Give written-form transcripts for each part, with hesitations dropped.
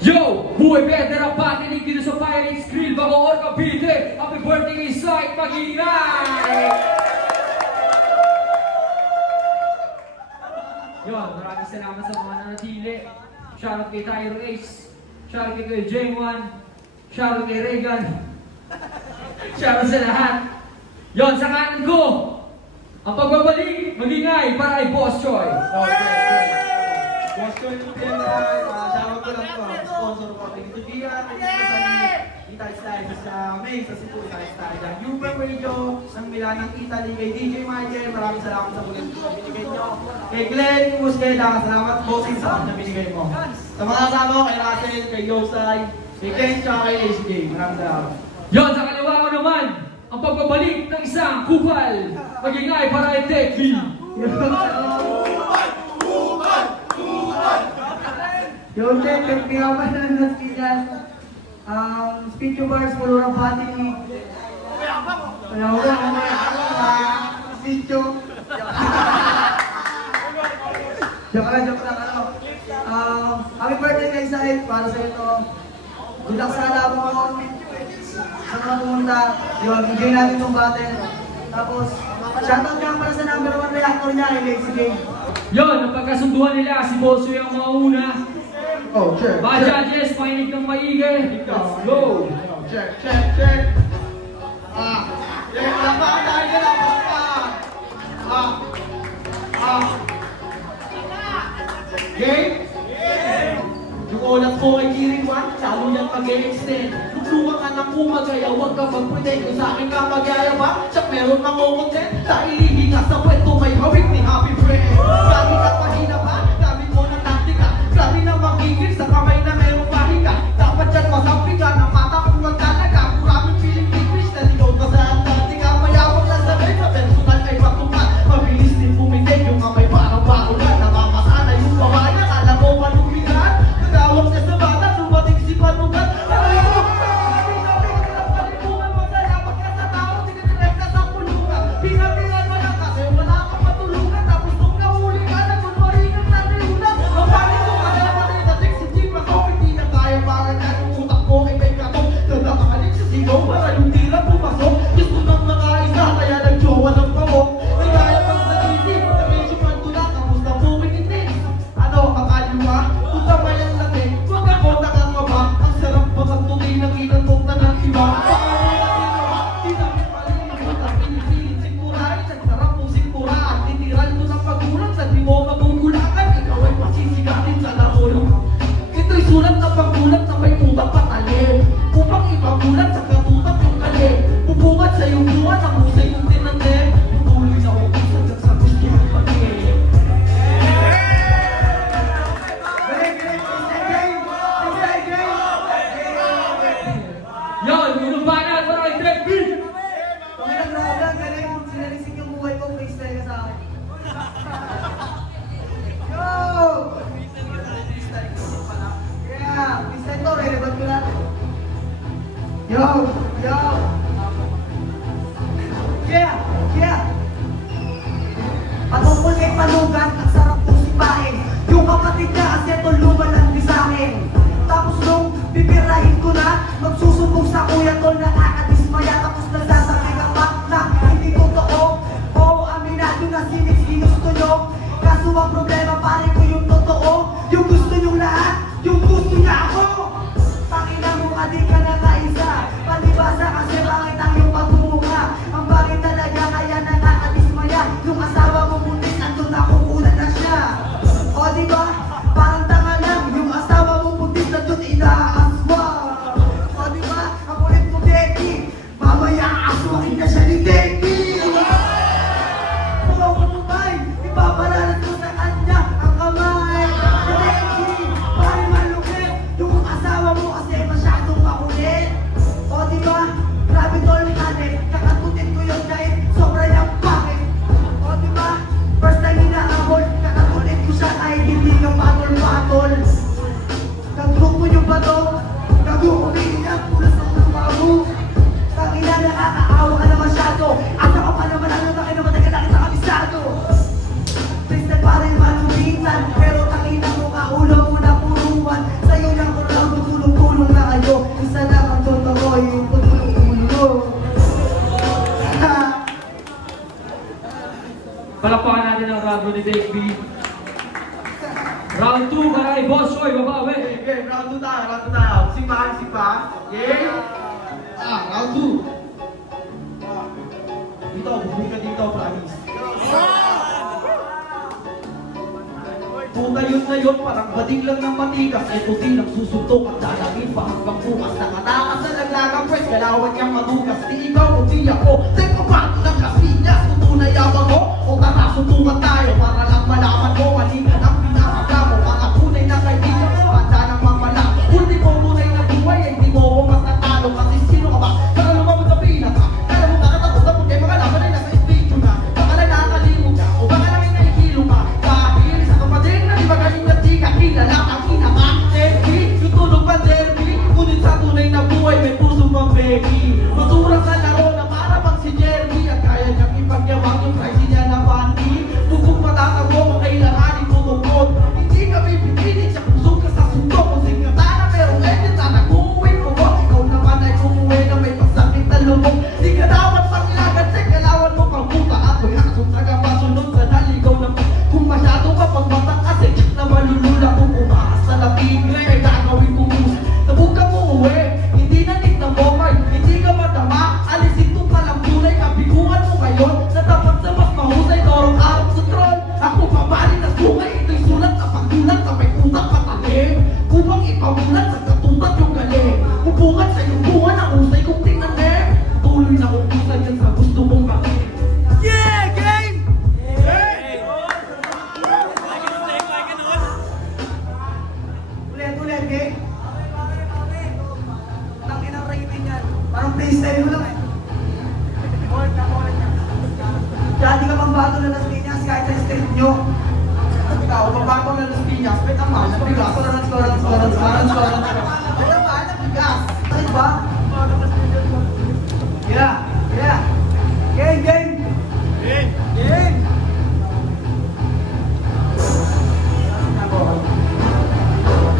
Yo! Buhay Pedra pakinig dito sa Pirates Grill Bacoor, Cavite. Happy birthday kay Sight Magingay! Yon, maraming salamat sa mga nanatili. Shoutout kay Tyro Ace. Shoutout kay J1. Shoutout kay Regan. Shoutout sa lahat. Yon, sa kanan ko, ang pagbabalik, Magingay para kay Boss Choi. Boss Choi po yan na shoutout ko lang po. Sponsor ko. Thank you to Gia. Thank you sa Ita-Style sa May, sa Cebu, Ita-Style. Uber Radio ng Milan ng Italy. Kay DJ Michael, maraming salamat sa bulit na binigay nyo. Kay Glenn Musqueda, salamat bossing sa na binigay mo. Sa mga kasama ko, kay Russell, kay Yosai, kay Ken, tsaka kay ACJ. Maraming salamat. Yon, sa kaliwa ko naman, ang pagbabalik ng isang kupal. Magingay para kay Techy. Yo, check, pingaman na ng skinas. Speech to bars, puro ng pati ni... Kaya ko speech to... Joke lang, ano. Happy birthday kay Sahil, para sa ito. Good luck sa alabang mo. Sa mga pumunta, yun, enjoy natin itong battle. Tapos, shoutout nga para sa number 1 reactor niya, kay Lexi Game. Yon, ang pagkasunduan nila, si Bosso yung mga una. Oh, check. Mga judges, mainig ng maigi. Let's go! Check. Check lang ba? Tayo na lang pa. Game? Yung ulat ko ay Kiring 1, lalo yan mag-e-extend. Lugluwang anak ko magaya, huwag ka mag-pretend. Kung sa akin ka magyaya ba, siya meron ng content. Dahil hihinga sa pwesto, may hawik ni Happy Friend. Grabe ka pahina pa, gamit mo ng taktika. Grabe na magigil sa kamay na merong pahinga. Dapat yan masabi ka ng mata kung magkalaga. Maraming feeling English na ligaw ka sa Antarctica. Mayabang lang sa rin, personal ay patukan. Mabilis din pumitin yung kamay parang bakulan. Namamasana yung babae, akala ko malumihan. Nagawag niya sa bata, dumating si Panugan. Sabi ko, palipungan mo sa lapat ka sa tao, tinitrek ka sa pulungan. Pinatilan mo lang kasi wala kang matulungan. Tapos nung nahuli ka, nagkunwaringan na nilunan. Ang pangit ko kasi naman sa sexy jeep, makopit di na kaya para na yung utak ko ay may katong. Nagkakalik sa sigaw para yung tira pumasok. Gusto nang nakaisa, kaya nagjowa ng pamok. May kaya pang nagisip, na-medyo mandula, kamusta po kinitin. Ano, kakaliwa? Punta ba yan laki? Huwag ako nakakaba. Ang sarap ba magtuloy ng ilang kong tanang iba? Di namin palilimutan ang pinipilit sikmurahin. Ang sarap mong sikmuraan. Tiniral mo ng pagulang sa di mo magugulakan. Ikaw ay masisigatin sa lahulong. Ito'y sulat na paggulat na may utang patalim. Upang ipagulat sa katutak yung kalim. Bubungat sa iyong buwan ang husay yung tinanim. Tuloy na utusan ka sa gusto ng pagkain. Yon, inubanan para kay Techy. Galing, sinalisig yung buhay ko, freestyle ka sa akin. Yo! Yeah, freestyle to, relevant ko na. Yo! Yeah! Patungkol kay Panugan, ang sarap kong sipain. Yung kapatid niya kasi ito lumalang di sa akin. Tapos nung pipirahin ko na, magsusumbong sa kuya tol, nakakadismaya. Tapos nagsasakay ka pa na hindi totoo. Oo, aminado na ginusto nyo. Kaso ang problema pare ko yung totoo. Yung gusto nyo lahat, yung gusto niya ako. Pakina mo ka di ka na kaisa. Palibasa kasi bakit ang iyong pagmumukha. Ang bagay talaga kaya nakakadismaya. Yung asawa mo buntis, nandun ako ulan na siya. O diba, parang tanga lang. Yung asawa mo buntis, nandun inaaswa. O diba, ang ulit mo Deki. Mamaya aswakin na siya ni Deki. Kung ako tumay, ipapalalat ko sa kanya ang kamay. Deki, pare malukit. Yung asawa mo kasi masyadong makulit. O diba, grabe tol hanip. Kakatutin ko yun kahit sobra niyang pangit. O diba, first time hinahabol. Kakatutin ko siya kahit hindi ka patol-patol. Kagulong mo yung bato. Kagulong umiiyak mula sa umamu. Tangina, nakakaawa ka na masyado. Asa ka pa naman, ano na kayo naman na kita kabisado. Freestyle pa rin malumitan. Pero tangina mo ka, ulo mo na puruan. Sa'yo lang ko lang ko. Isa lang ang totoo, yung ulo. Palakpakan natin ang rabo ni Take B. Round 2, maray, Boss Choi, babawi. Okay, round 2 tayo, round 2 tayo. Sipa. Okay? Round 2. Dito, bubuli ka dito, promise. Puta yun na yun, parang bading lang ng matigas. Ito din ang susuntok at lalangin pa hanggang bukas. Nakatakas na naglagang pwes, galawan niyang madugas. Di ikaw o di ako, teka ba ng kasinyas? Tutunay yabang mo, o tara suntukan tayo. Para lang malaman mo, mali ka ng pinakagamo. Mga tunay na kaibigan mo, handa ng mamala. Ultimo tunay na buhay, ay di mo ko matatalo. Kasi sino ka ba? Baka lumabot sa pinaka. Kala mo nakatapos na puti, mga laban ay nasa espiritu na. Baka lang nakakalimot ka, o baka lang ay nahihilo ka. Dahil sa kapatid na di magaling na di ka kilala. Ang kinaka, derby, yung tulog pa derby. Ngunit sa tunay na buhay, may puso pang Becky. Maturang sa laro na para bang si Jeremy. At kaya niyang ipagyawang yung price niya na panty. Bubog matatago kung kailanganin tutungkod. Hindi ka bibiginig sa pusong ka sa sundok. Kung singatana merong edit na nag-uwi mo ko. Ikaw naman ay umuwi na may pasakit na lubog. Di ka dapat pangilagan sa kalawan mo pang buka. Ako'y aksong tagapasunod sa naligaw na po. Kung masyado ka pang batang kasi na malulula. Kung umakas sa lapig ay gagawin ko musa. Nabuka mo uwi, hindi na tignan mo may. Hindi ka matama, alisin to palang tunay. Kabiguan mo ngayon, na tapat sa mas mahusay. Torong arap sa troll, ako pabali na sungay. Ito'y sulat na pagdulat na may utak patalim. Kupang ipamulat sa katutat yung galing. Pupungan sa iyong bunga na usay kong tingnan eh. Tuloy na utusan yan sa gusto mong bakit. Yeah, game! Ulit, game. Tangin ang rating yan. Parang freestyle mo lang eh. Kaya di ka pang bato na Las Piñas kahit sa street nyo. Ikaw, babato na ng pinyas, may tama, nabigas. Scoran. May tama, nabigas. Bakit ba? Yeah. Game.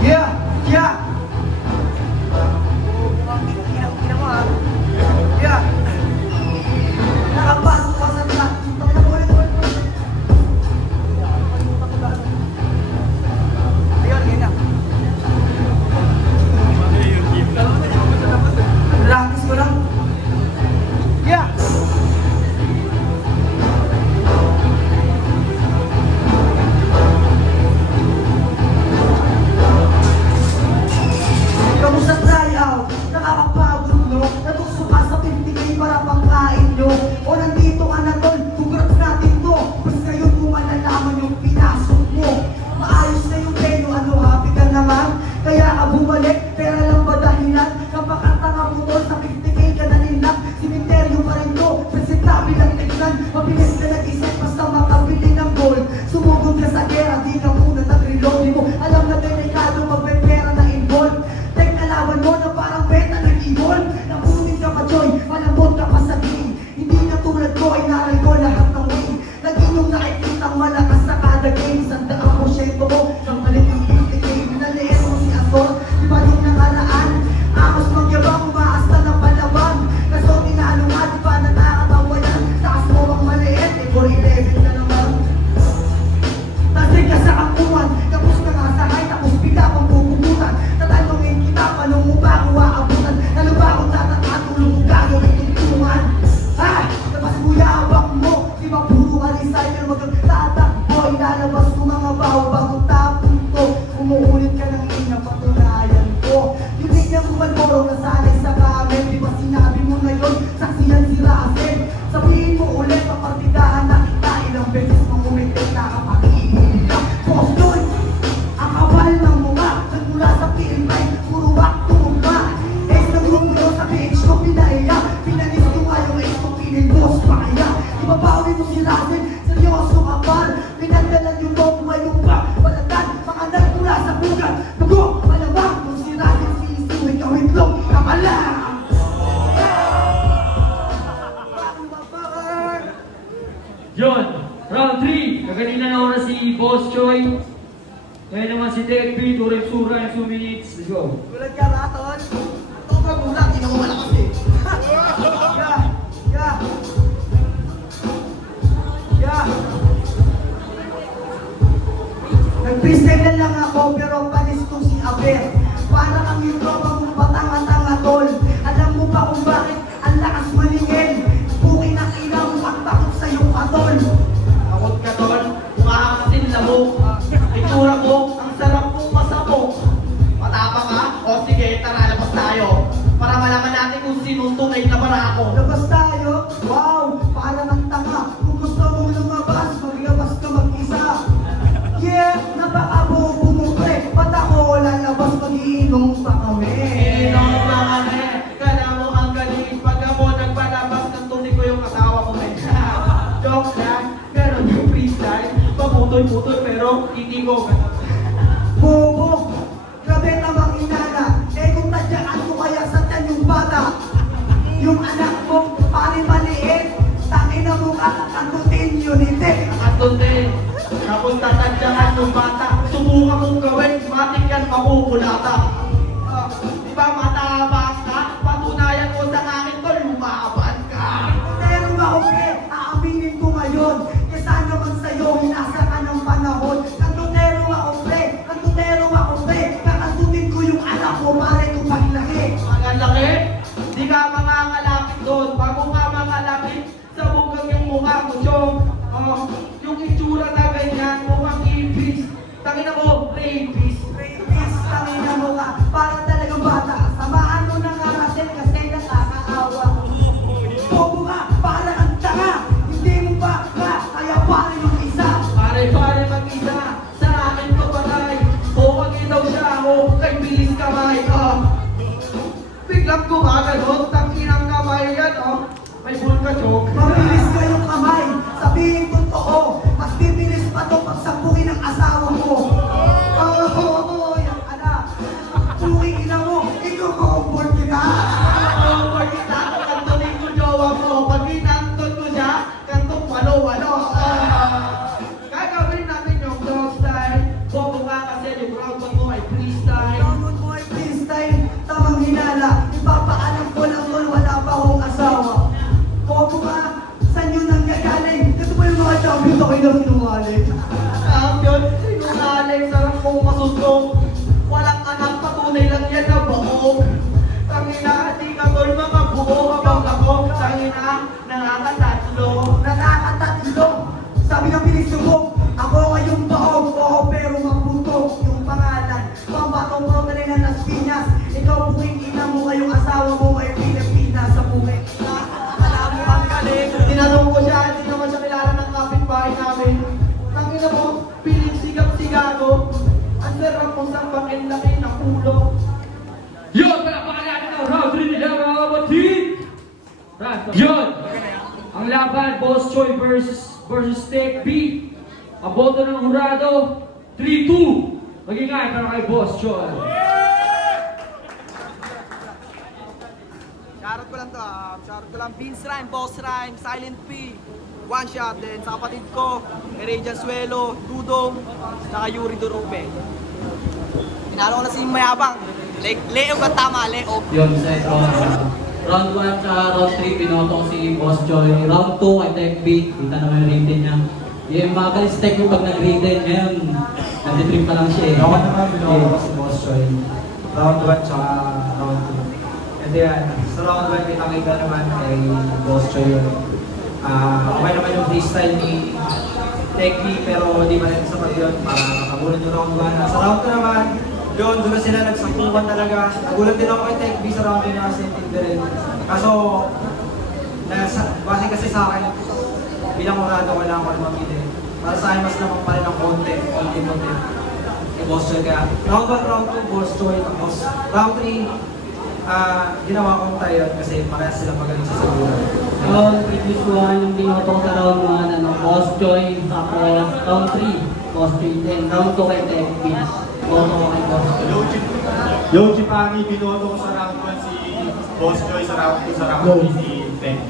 Yeah. Yeah. Nakapasok ka sa truck. Ayun, ganyan. Practice ko lang. Yeah. Kamusta tryout? Nakakapagod no? Natukso ka sa 50K para pangkain nyo. O nandito ka na tol, congrats natin to. Mas ngayon kung malalaman yung pinasok mo. Maayos na yung peno, ano happy ka naman? Kaya ka bumalik, pera lang ba dahilan? Kapakanta nga mo tol, sa 50K ka na nilak. Simenteryo pa rin to, presentable lang tignan. Mabilis ka nag-isip, basta makabili ng gold. Sumugod ka sa gera, di ka muna nag-reload. Di mo alam na delikado, magpepera na involved. Tek alawan mo na parang beta nag-ibon. Nakunin ka pa Joy, malambot ka pa sa game. Hindi na tulad ko, inaral ko lahat ng way. Naging yung nakikitang malakas sa kada game. Sandaan mo syento mo, ng malit yung 50K. Naliin mo si Astor, di ba yung nakaraan? Amos magyabang, umaas na ng palaban. Kaso tinalo nga, di ba nakakatawa yan? Taas mo ang maliit, eh 411 na naman. Tasig ka sa kapuan, tapos ka nga sa high, tapos bigla pang pupugutan. Tatanungin kita, paano mo ba ako aabutan? Ano ba akong tatatulong mo gagawin tuntungan? Ha? Labas mo yabang mo, di ba puro ka recycle? Wag kang tatakbo, ilalabas ko mga baho bagong tapon ko. Umuulit ka ng ina, patunayan ko. Yung tignan mo Malboro na sanay sa kamen. Di ba sinabi mo na yun, saksiyan si Rasen. Sabihin mo ulit, papartidahan na kita. Ilang beses mong umitin, nakapag-iinit ka. Boss Joy, ang kapal ng mukha. Nagmula sa PMI, puro wakto ba? Eh, sa grupo yun sa page ko, pinaiya. Pinalis ko nga yung ex ko, pinilbos pa kaya. Ibabawi mo si Rasen, seryoso ka par. Pinagdalan yung bobo, yung pa. Balatan, mga nagmula sa bugat. Bago, malamang, kung si Rasen, sisiwin ka, witlog, kamala. Yun, round 3. Kaganina na una si Boss Choi. Ngayon naman si Tek B, 2 reps, 2 minutes. Let's go. Tulad ka raton. mo malakas eh. Yeah. Nag-freestyle na lang ako pero panis ko si Aber. Parang ang yung tropa mong patanga-tanga tol. Alam mo ba kung bakit ang lakas maningil? Bukin ang ina mo at takot sa iyong atol. Takot ka tol, mukha kang asin lamok. Itura mo, ang sarap mong masabok. Matapang ka? O sige, tara, labas tayo. Para malaman natin kung sinong tunay na barako. Labas tayo? Wow! Parang ang tanga. Kung gusto mong lumabas, maglabas ka mag-isa. Yeah! Napaka-bobo mo pre. Ba't ako lalabas mag-iinom pa kami? Inom pa kami. Kala mo ang galing. Pag ako nagpalabas ng tunay ko yung asawa ko may joke lang. Ganon yung freestyle. Paputoy-putoy pero hindi ko Bobo! Grabe namang inana. Eh kung tadyaan ko kaya sa tiyan yung bata. Yung anak mo, pari maliit. Tangin na mo kakakantutin yun, hindi. Katuntin. Tapos tatadyakan ng bata. Subukan mong gawin. Matik yan mapupulata. Di ba matabas ka? Patunayan mo sa akin to, lumaban ka. Pero maoke, aaminin ko ngayon. Kesa naman sa'yo, hinasa ka ng panahon. Kantutero ako pre. Kakantutin ko yung anak mo, pare ko paglaki. Mga laki, di ka mangangalapit doon. Bago ka mangalapit, sabugang yung mukha mo, Chong. Yung itsura na ganyan, mukhang ibis. Tangina mo, rapist. Rapist, tangin na mo ka, para talagang bata. Samahan mo na nga natin kasi nakakaawa. Bobo ka, para kang tanga. Hindi mo pa ka, kaya pare yung isa. Pare-pare mag-isa, sa akin to patay. O pag daw siya ako, kay bilis kamay. Biglang gumaganon, tanginang kamay yan, May bulka, Chong. Mabilis kayong kamay, sabihin totoo. Mas bibilis pa to pag sabukin ng asawa mo. Yan ka na. Puking ina mo, ikaw-comfort kita. Pag kantonin ko jowa mo, pag inanton ko siya, kantong walo-walo. Gagawin natin yung dog style. Bobo nga kasi yung round mo ay freestyle. Download mo ay freestyle, tamang hinala. Ipapaalam ko lang tol, wala pa akong asawa. Bobo ka, saan yun nanggagaling? Ito ba yung mga champion na kayo na sinungaling? Champion, sinungaling, sarap mong masusong. Walang anak, patunay lang yan na buong. Tangina, di ka tol mga buo habang ako. Tangina, nakakatatlo. Nakakatatlo. Sabi ng pinisubok, ako ngayong baog, oo pero maputok yung pangalan. Pambatong program na Las Piñas, ikaw buking ina mo ngayong asawa mo ay Pilipinas sa buking. Alam mo ang galing. Tinanong ko siya, hindi naman siya kilala ng kapitbahay namin. Tangina mo, piling sigap-sigago. Ang sarap mo sa laki ng ulo. Yun, palapakan natin ang round 3 nila mga kapatid! Yun! Ang laban, Boss Choi versus Tech B. Ang boto ng hurado, 3-2. Mag-ingay para kay Boss Choi. Shoutout ko lang to, shoutout ko lang Vince Rhyme, Boss Rhyme, Silent P, One Shot, then sa kapatid ko, Erejan Suelo, Dudong, saka Yuri Durube. Pinalo ko na si Mayabang, Leo ka tama, Leo. Yun, sa ito, round 1 sa round 3, pinoto ko si Boss Joy. Round 2 kay Tech B, kita naman yung rating niya. Yung mga kalistek yung pag nag-rated ngayon, nag-trip pa lang siya eh. Ako naman, binoto ko si Boss Choi. Round 1 tsaka round 2. And then, sa round 1, kita naman kay Boss Choi yun. Okay naman yung freestyle ni Tech B, pero di pa rin sapat yun para makagulan yung round 1. Sa round 2 naman, yun, doon na sila nagsakupan talaga. Nagulat din ako kay Tech B sa round 2 na kasi hindi rin. Kaso, base kasi sa akin, bilang orado ko lang ako na mapili. Para sa akin, mas lamang pa rin ang konti. Kay Boss Choi. Kaya round 1, round 2, Boss Choi. Tapos round 3, ginawa kong tayo kasi parehas sila magaling sa sabunan. Round previous one, yung binoto ko sa round 1, Boss Joy. Tapos round 3, Boss Joy din. Round 2 kay Tech B. Boto ko kay Boss Joy. Yoji Pani, binoto ko sa round 1 si Boss Joy, sa round 2 si Tech.